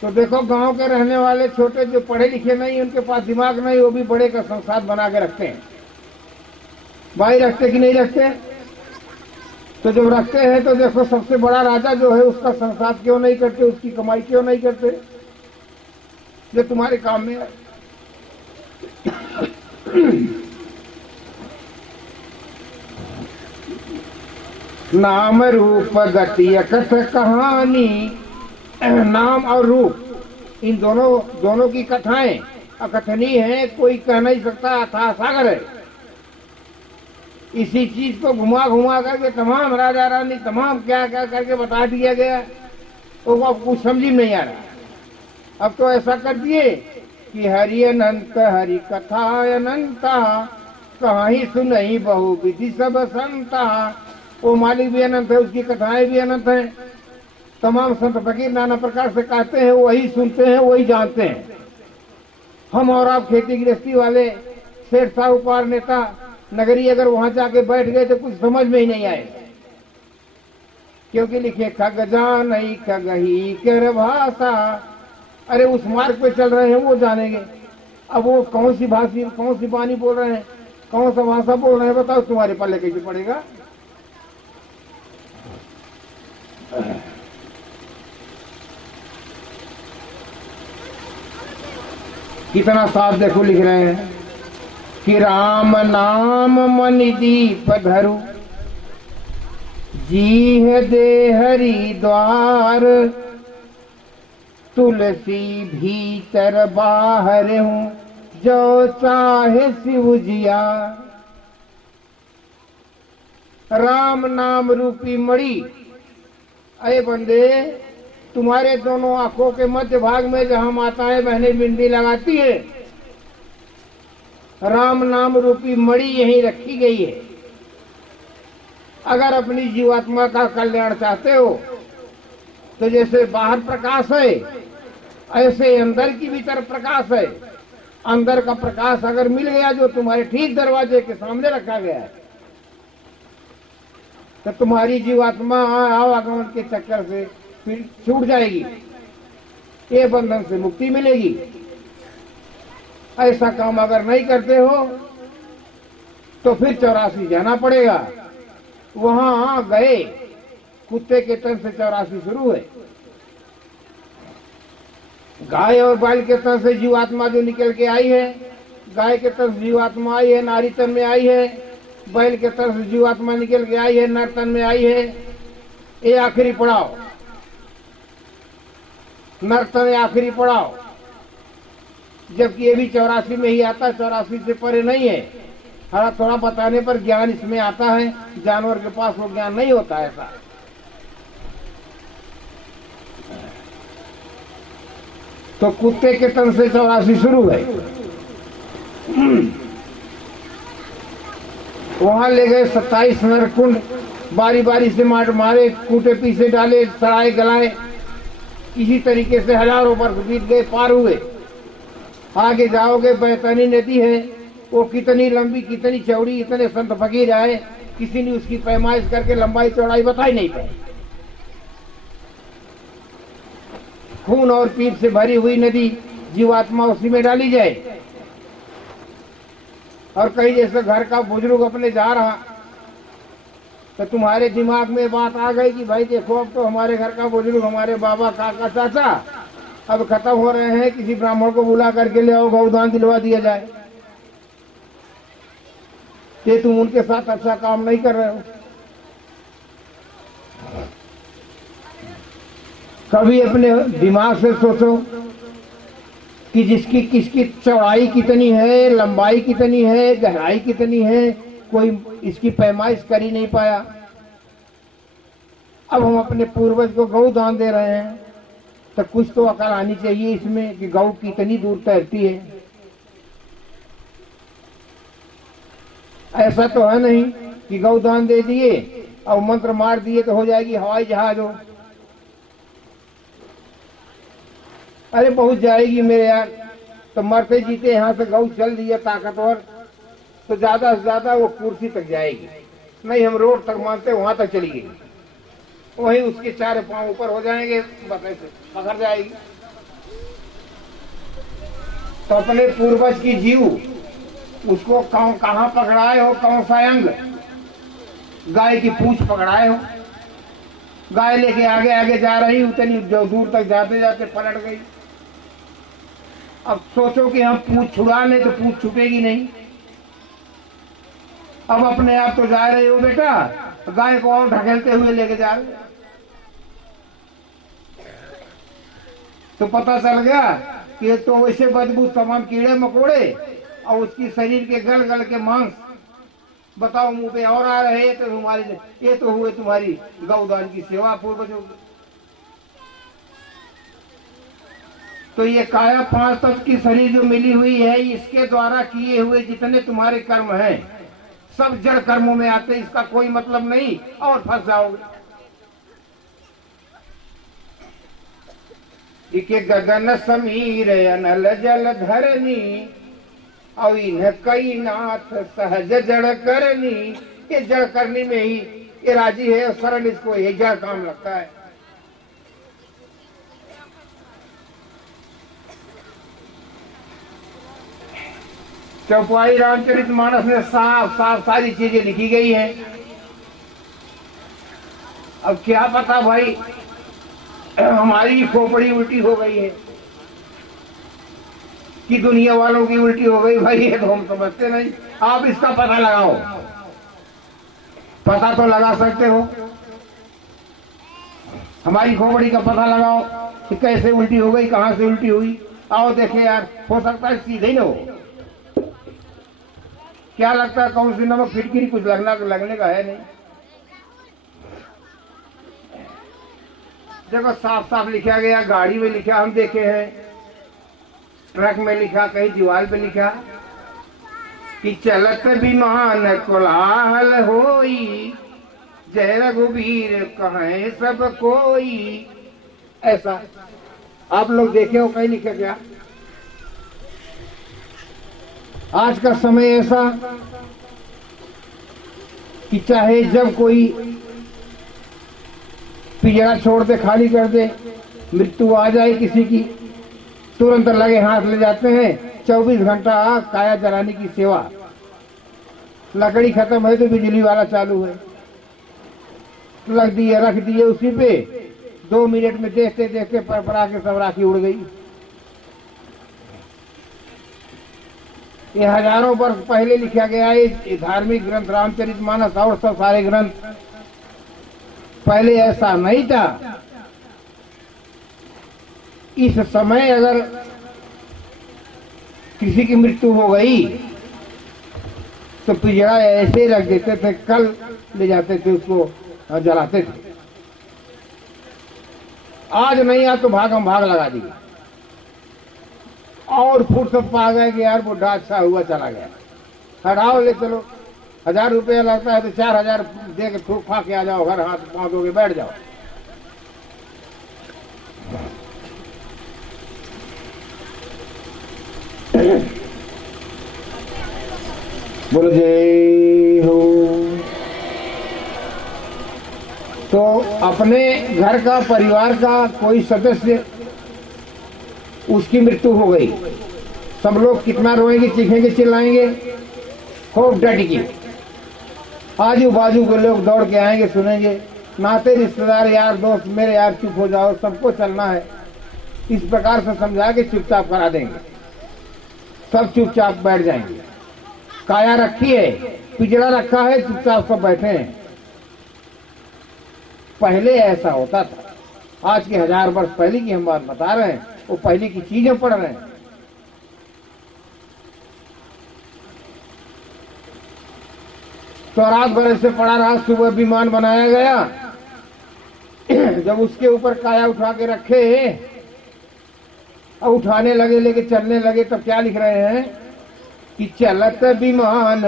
तो देखो गांव के रहने वाले छोटे जो पढ़े लिखे नहीं, उनके पास दिमाग नहीं, वो भी बड़े का संसार बना के रखते हैं। भाई रखते कि नहीं रखते? तो जब रखते हैं तो देखो सबसे बड़ा राजा जो है उसका संसार क्यों नहीं करते, उसकी कमाई क्यों नहीं करते, जो तुम्हारे काम में है। नाम रूप गति अकथ कहानी। नाम और रूप इन दोनों की कथाएं अकथनीय है, कोई कह नहीं सकता, अथाह सागर है। इसी चीज को घुमा घुमा करके तमाम राजा रानी तमाम क्या क्या करके बता दिया गया, तो अब कुछ समझ में नहीं आ रहा। अब तो ऐसा कर दिए कि हरि अनंत हरि कथा अनंता, कहीं सुनई बहु विधि सब संता, वो मालिक भी अनंत है, उसकी कथाएं भी अनंत हैं। तमाम संत फकीर नाना प्रकार से कहते हैं, वही सुनते हैं, वही जानते हैं। हम और आप खेती गृहस्थी वाले सेठ साहूकार नेता नगरी अगर वहां जाके बैठ गए तो कुछ समझ में ही नहीं आएगा, क्योंकि लिखे खग जान खगही कर भाषा। अरे उस मार्ग पे चल रहे हैं वो जानेंगे। अब वो कौन सी भाषा, कौन सी वाणी बोल रहे हैं, कौन सा भाषा बोल रहे हैं, बताओ तुम्हारे पल्ले कैसे पड़ेगा। कितना साफ देखो लिख रहे हैं कि राम नाम मन दीप धरु जी दे हरि द्वार। तुलसी भीतर बाहर हूँ जो चाहे शिव जिया। राम नाम रूपी मणि, अरे बंदे तुम्हारे दोनों आंखों के मध्य भाग में जहां माताएं बहनें बिंदी लगाती है, राम नाम रूपी मणि यहीं रखी गई है। अगर अपनी जीवात्मा का कल्याण चाहते हो तो जैसे बाहर प्रकाश है ऐसे अंदर की भीतर प्रकाश है। अंदर का प्रकाश अगर मिल गया जो तुम्हारे ठीक दरवाजे के सामने रखा गया है, तो तुम्हारी जीवात्मा आवागमन के चक्कर से फिर छूट जाएगी, ये बंधन से मुक्ति मिलेगी। ऐसा काम अगर नहीं करते हो तो फिर 84 जाना पड़ेगा। वहां गए कुत्ते के तन से 84 शुरू है। गाय और बैल के तन से जीवात्मा जो निकल के आई है, गाय के तन से जीवात्मा आई है, नारी तन में आई है। बैल के तन से जीवात्मा निकल के आई है, नर तन में आई है। ये आखिरी पड़ाव, नर तन आखिरी पड़ाव। जबकि ये भी 84 में ही आता, 84 से परे नहीं है। थोड़ा बताने पर ज्ञान इसमें आता है, जानवर के पास वो ज्ञान नहीं होता ऐसा। तो कुत्ते के तन से 84 शुरू है। वहां ले गए 27 नरकुंड, बारी बारी से मारे, कूटे पीसे डाले, सड़ाए गलाए, किसी तरीके से हजारों वर्ष बीत गए, पार हुए। आगे जाओगे बैतनी नदी है, वो कितनी लंबी कितनी चौड़ी, इतने संत फकीर आए, किसी ने उसकी पैमाइश करके लंबाई चौड़ाई बताई नहीं पाई। खून और पीप से भरी हुई नदी, जीवात्मा उसी में डाली जाए। और कहीं जैसे घर का बुजुर्ग अपने जा रहा तो तुम्हारे दिमाग में बात आ गई कि भाई देखो अब तो हमारे घर का बुजुर्ग, हमारे बाबा काका चाचा अब खत्म हो रहे हैं, किसी ब्राह्मण को बुला करके ले आओ, गौदान दिलवा दिया जाए। ये तुम उनके साथ अच्छा काम नहीं कर रहे हो। कभी अपने दिमाग से सोचो कि जिसकी किसकी चौड़ाई कितनी है, लंबाई कितनी है, गहराई कितनी है, कोई इसकी पैमाइश कर ही नहीं पाया। अब हम अपने पूर्वज को गौ दान दे रहे हैं तो कुछ तो अकल आनी चाहिए इसमें कि गौ कितनी दूर तैरती है। ऐसा तो है नहीं कि गौ दान दे दिए और मंत्र मार दिए तो हो जाएगी हवाई जहाज हो। अरे बहुत जाएगी मेरे यार, तो मरते जीते यहाँ से गौ चल दिया ताकतवर तो ज्यादा से ज्यादा वो कुर्सी तक जाएगी, नहीं हम रोड तक मानते वहां तक चली गई, वहीं उसके 4 पांव ऊपर हो जाएंगे, बस ऐसे पकड़ जाएगी। तो अपने पूर्वज की जीव उसको कहाँ पकड़ाए हो, कौन सा अंग? गाय की पूंछ पकड़ाए हो। गाय लेके आगे आगे जा रही, उतनी जो दूर तक जाते जाते पलट गई। अब सोचो कि हम पूंछ छुड़ा लें तो पूंछ छूटेगी नहीं। अब अपने आप तो जा रहे हो बेटा, गाय को और ढकेलते हुए लेके जा रहे, तो पता चल गया कि तो वैसे बदबू तमाम कीड़े मकोड़े और उसकी शरीर के गल गल के मांस, बताओ मुंह पे और आ रहे हैं। तो ये तो हुए तुम्हारी गौदान की सेवा पूर्वजों की। तो ये काया 5 तत्व की शरीर जो मिली हुई है, इसके द्वारा किए हुए जितने तुम्हारे कर्म हैं सब जड़ कर्मों में आते, इसका कोई मतलब नहीं और फंस जाओगे। इके गगन समीर अनल जल धरनी और इन्ह कई नाथ सहज जड़ करनी। ये जड़ करनी में ही ये राजी है और सरल इसको ये जड़ काम लगता है। चौपाई रामचरितमानस में साफ साफ सारी चीजें लिखी गई हैं। अब क्या पता भाई हमारी खोपड़ी उल्टी हो गई है कि दुनिया वालों की उल्टी हो गई, भाई ये तो हम समझते नहीं। आप इसका पता लगाओ, पता तो लगा सकते हो, हमारी खोपड़ी का पता लगाओ कि कैसे उल्टी हो गई, कहां से उल्टी हुई। आओ देखे यार, हो सकता है सीधे ही ना हो। क्या लगता है कौन सी नमक फिटकिरी, कुछ लगने का है नहीं। देखो साफ साफ लिखा गया, गाड़ी में लिखा हम देखे हैं, ट्रक में लिखा, कहीं दीवार पे लिखा कि चलत विमान कोलाहल होई, जय रघुवीर कहें सब कोई। ऐसा आप लोग देखे हो कहीं लिखा क्या? आज का समय ऐसा कि चाहे जब कोई पिंजरा छोड़ दे, खाली कर दे, मृत्यु आ जाए किसी की, तुरंत लगे हाथ ले जाते हैं। 24 घंटा काया जलाने की सेवा। लकड़ी खत्म है तो बिजली वाला चालू है, लग दिए रख दिए उसी पे, 2 मिनट में देखते देखते परपरा के सब राखी उड़ गई। ये हजारों वर्ष पहले लिखा गया है धार्मिक ग्रंथ रामचरितमानस और सब सारे ग्रंथ। पहले ऐसा नहीं था। इस समय अगर किसी की मृत्यु हो गई तो पिंजरा ऐसे रख देते थे, कल ले जाते थे उसको जलाते थे। आज नहीं आ तो भागम भाग लगा दी और फुर्सत पा गए कि यार बुढ़ा अच्छा हुआ चला गया, हटाओ ले चलो। 1000 रुपया लगता है तो 4000 दे के ठोक खा के आ जाओ, घर हाथ पांव धो के बैठ जाओ। बोलो जय हो। तो अपने घर का, परिवार का कोई सदस्य उसकी मृत्यु हो गई, सब लोग कितना रोएंगे, चीखेंगे, चिल्लाएंगे, खूब डट के। आजू बाजू के लोग दौड़ के आएंगे, सुनेंगे। नाते रिश्तेदार, यार दोस्त, मेरे यार चुप हो जाओ, सबको चलना है। इस प्रकार से समझा के चुपचाप करा देंगे, सब चुपचाप बैठ जाएंगे। काया रखी है, पिंजरा रखा है, चुपचाप सब बैठे हैं। पहले ऐसा होता था। आज के 1000 वर्ष पहले की हम बात बता रहे हैं, वो पहले की चीजें पढ़ रहे हैं। तो रात भर से पड़ा रहा, सुबह विमान बनाया गया। जब उसके ऊपर काया उठा के रखे और उठाने लगे, लेके चलने लगे, तब क्या लिख रहे हैं कि चलत विमान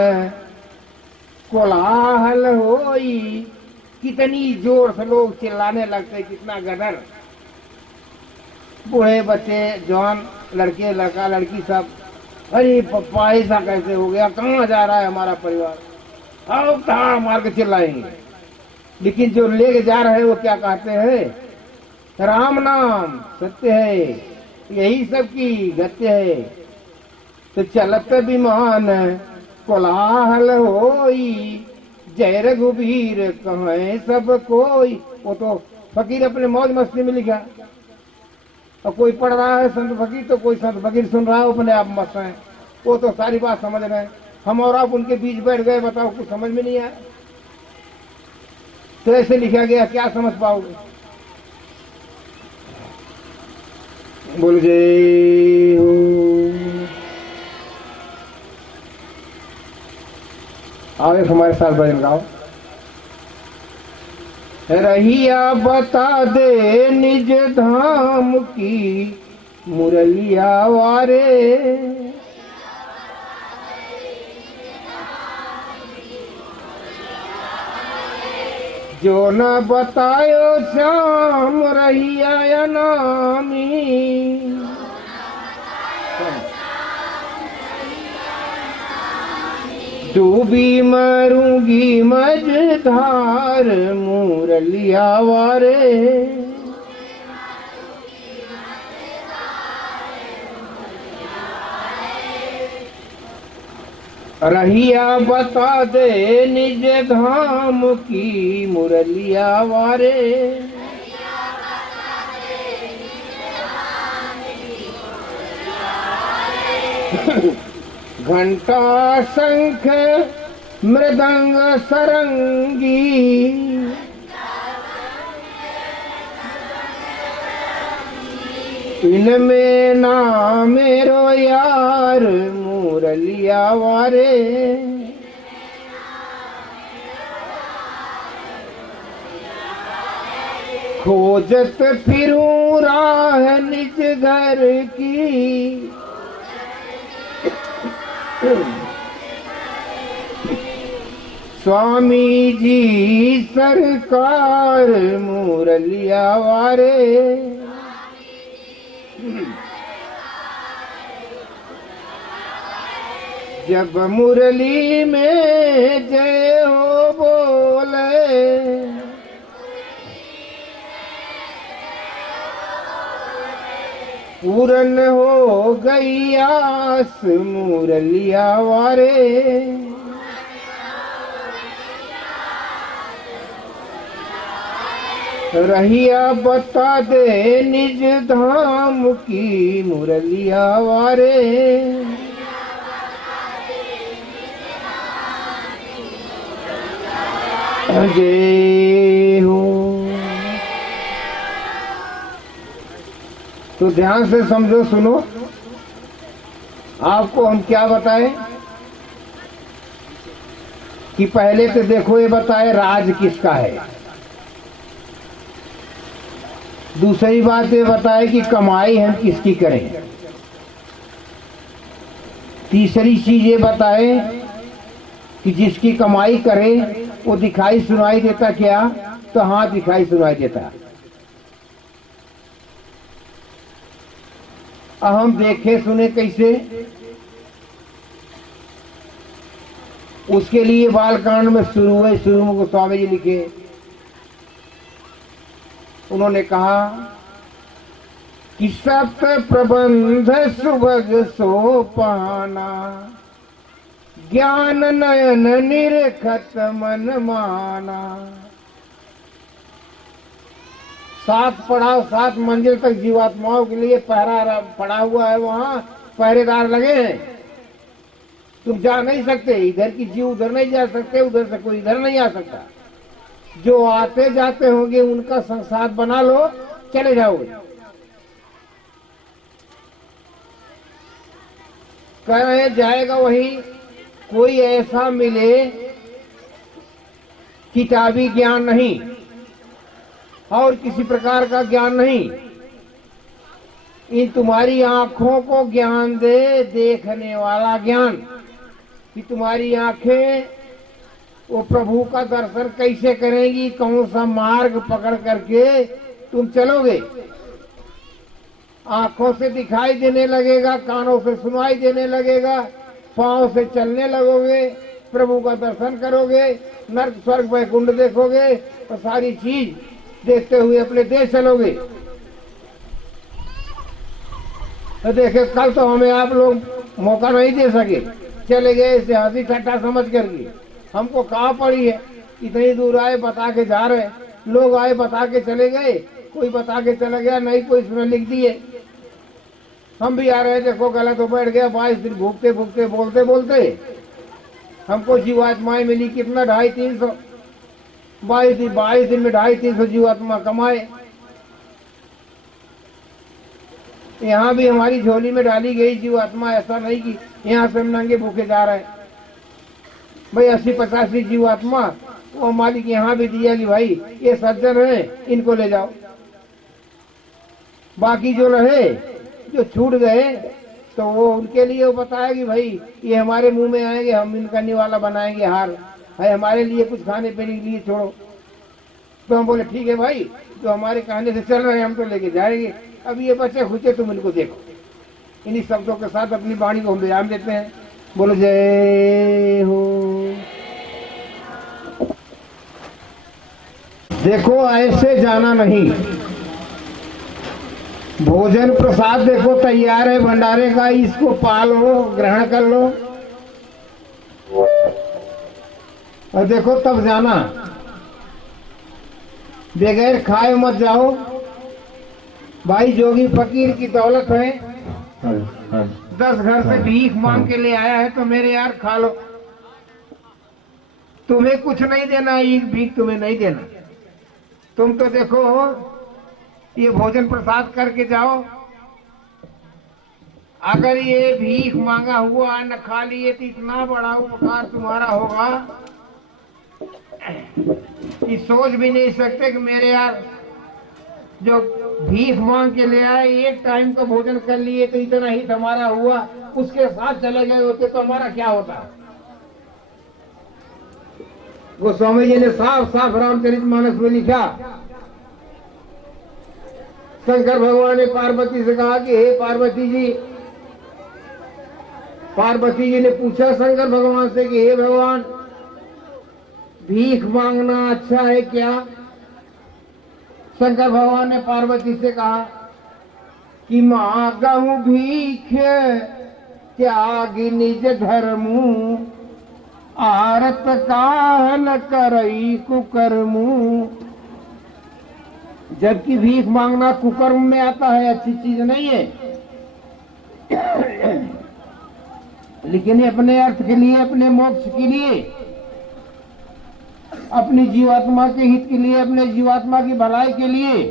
कोलाहल होई। कितनी जोर से लोग चिल्लाने लगते, कितना गदर। बूढ़े बच्चे, जवान, लड़के, लड़का, लड़की, सब, अरे पप्पा ऐसा कैसे हो गया, कहाँ जा रहा है हमारा परिवार, आओ कहाँ मार के चिल्लाएंगे। लेकिन जो लेके जा रहे हैं वो क्या कहते हैं, राम नाम सत्य है, यही सबकी गत्य है। तो चलत विमान कोलाहल होई, जय रघुवीर कहें सब कोई। वो तो फकीर अपने मौज मस्ती में लिखा, और कोई पढ़ रहा है संत फकीर, तो कोई संत फकीर सुन रहा है, अपने आप मस्त है। वो तो सारी बात समझ रहे हैं। हम और आप उनके बीच बैठ गए, बताओ कुछ समझ में नहीं आया। तो ऐसे लिखा गया, क्या समझ पाओगे। बोल जय हो। आओ हमारे साथ भजन गाओ। रहिया बता दे निज धाम की, मुरलिया वारे जो न बतायो श्याम रहिया नामी। डूबी मरूंगी मझधार मुरलिया वारे। रहिया बता दे निज धाम की मुरलिया वारे। घंटा शंख मृदंग सरंगी। इनमें ना मेरो यार मुरलिया वारे। खोजत फिरूं राह निज घर की। स्वामी जी सरकार मुरलिया वारे। जब मुरली में जय हो बोले। पूरन हो गई आस मुरलिया वारे। रहिया बता दे निज धाम की मुरलिया वारे। जय हो। तो ध्यान से समझो, सुनो। आपको हम क्या बताएं कि पहले तो देखो ये बताए राज किसका है। दूसरी बात ये बताए कि कमाई हम किसकी करें। तीसरी चीज ये बताए कि जिसकी कमाई करे वो दिखाई सुनाई देता क्या? तो हाँ, दिखाई सुनाई देता। अब हम देखे सुने कैसे? उसके लिए बालकांड में शुरू में गोस्वामी जी लिखे। उन्होंने कहा कि सत प्रबंध सुभग सोपाना। ज्ञान नयन निरखत मन माना। 7 पड़ाव 7 मंजिल तक जीवात्माओं के लिए पहरा पड़ा हुआ है। वहां पहरेदार लगे हैं। तुम जा नहीं सकते, इधर की जीव उधर नहीं जा सकते, उधर से कोई इधर नहीं आ सकता। जो आते जाते होंगे उनका संसार बना लो, चले जाओगे। कह रहे जाएगा वही कोई ऐसा मिले किताबी ज्ञान नहीं और किसी प्रकार का ज्ञान नहीं। इन तुम्हारी आंखों को ज्ञान दे, देखने वाला ज्ञान, कि तुम्हारी आंखें वो प्रभु का दर्शन कैसे करेंगी, कौन सा मार्ग पकड़ करके तुम चलोगे। आंखों से दिखाई देने लगेगा, कानों से सुनाई देने लगेगा, पांव से चलने लगोगे, प्रभु का दर्शन करोगे, नर्क स्वर्ग वैकुंठ देखोगे और सारी चीज देखते हुए अपने देश चलोगे। तो देखे कल तो हमें आप लोग मौका नहीं दे सके, चले गए इसे हंसी ठट्ठा समझ करके। हमको कहाँ पड़ी है, इतनी दूर आए बता के जा रहे, लोग आए बता के चले गए, कोई बता के चला गया, नहीं कोई इसमें लिख दिए। हम भी आ रहे, देखो गलत हो बैठ गया। 22 दिन भूखते भूखते बोलते बोलते हमको जीवात्माएं मिली कितना 250-300। 22 दिन में 250-300 जीवात्मा कमाए। यहाँ भी हमारी झोली में डाली गई जीवात्मा। ऐसा नहीं कि यहाँ से हम नंगे भूखे जा रहे हैं। भाई 80-85 जीवात्मा वो मालिक यहाँ भी दिया कि भाई ये सज्जन हैं, इनको ले जाओ। बाकी जो रहे, जो छूट गए, तो वो उनके लिए वो बताया कि भाई ये हमारे मुंह में आएंगे, हम इनका निवाला बनाएंगे हार है, हमारे लिए कुछ खाने पीने के लिए छोड़ो। तो हम बोले ठीक है भाई, तो हमारे कहने से चल रहे हैं हम तो लेके जाएंगे। अब ये बच्चे खुचे तुम इनको देखो। इन्हीं शब्दों के साथ अपनी वाणी को हम विराम देते हैं। बोलो जय हो। देखो ऐसे जाना नहीं। भोजन प्रसाद देखो तैयार है भंडारे का, इसको पालो, ग्रहण कर लो और देखो तब जाना। बगैर खाए मत जाओ भाई। जोगी फकीर की दौलत है, 10 घर से भीख मांग के ले आया है तो मेरे यार खा लो। तुम्हें कुछ नहीं देना, एक भीख तुम्हें नहीं देना। तुम तो देखो ये भोजन प्रसाद करके जाओ। अगर ये भीख मांगा हुआ अन्न खा लिए तो इतना बड़ा उपकार तुम्हारा होगा कि सोच भी नहीं सकते कि मेरे यार जो भीख मांग के ले आए, एक टाइम का भोजन कर लिए तो इतना ही हमारा हुआ, उसके साथ चले गए होते तो हमारा क्या होता। गोस्वामी जी ने साफ साफ रामचरितमानस में लिखा, शंकर भगवान ने पार्वती से कहा कि हे पार्वती जी, पार्वती जी ने पूछा शंकर भगवान से कि हे भगवान, भीख मांगना अच्छा है क्या? शंकर भगवान ने पार्वती से कहा कि मांगहु भीख त्यागी निज धर्मु, आरत काल करई कुकर्मु। जबकि भीख मांगना कुकर्म में आता है, अच्छी चीज नहीं है। लेकिन अपने अर्थ के लिए, अपने मोक्ष के लिए, अपनी जीवात्मा के हित के लिए, अपने जीवात्मा की भलाई के लिए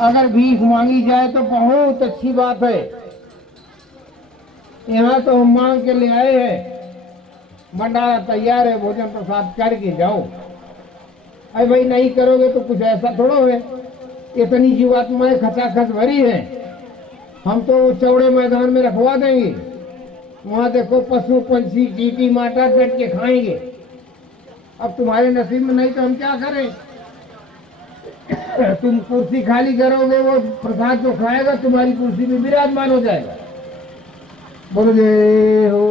अगर भीख मांगी जाए तो बहुत अच्छी बात है। यहाँ तो हम मांग के ले आए हैं, भंडारा तैयार है, भोजन प्रसाद करके जाओ। अरे भाई नहीं करोगे तो कुछ ऐसा थोड़ा है, इतनी जीवात्माएं खचाखच भरी है, हम तो चौड़े मैदान में रखवा देंगे। वहां देखो पशु पंछी चींटी माटा कट के खाएंगे। अब तुम्हारे नसीब में नहीं तो हम क्या करें। तुम कुर्सी खाली करोगे, वो प्रसाद जो खाएगा तुम्हारी कुर्सी में विराजमान हो जाएगा। बोलो जय हो।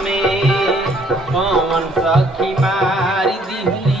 में पवन सखी मारी दिहली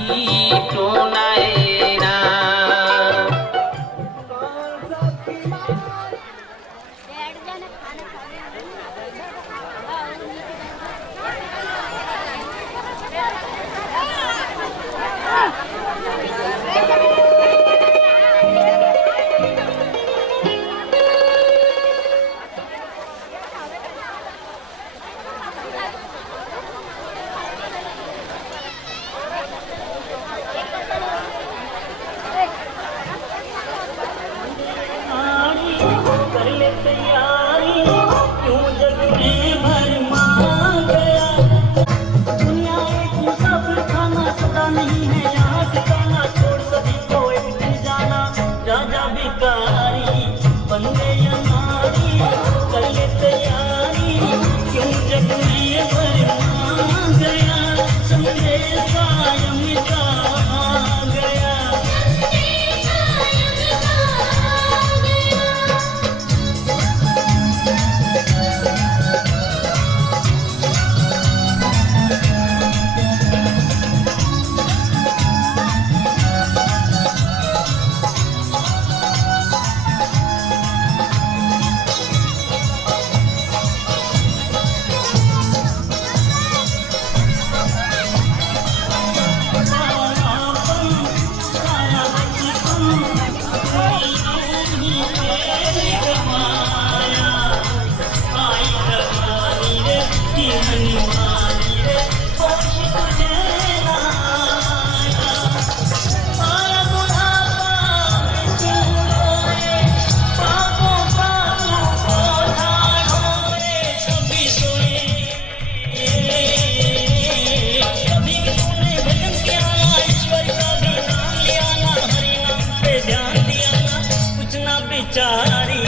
बिचारी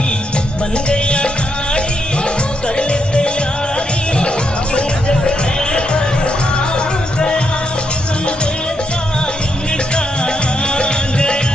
बन गया नारी कर ले तैयारी क्यों जग में बरसा गया संदेशा इनका गया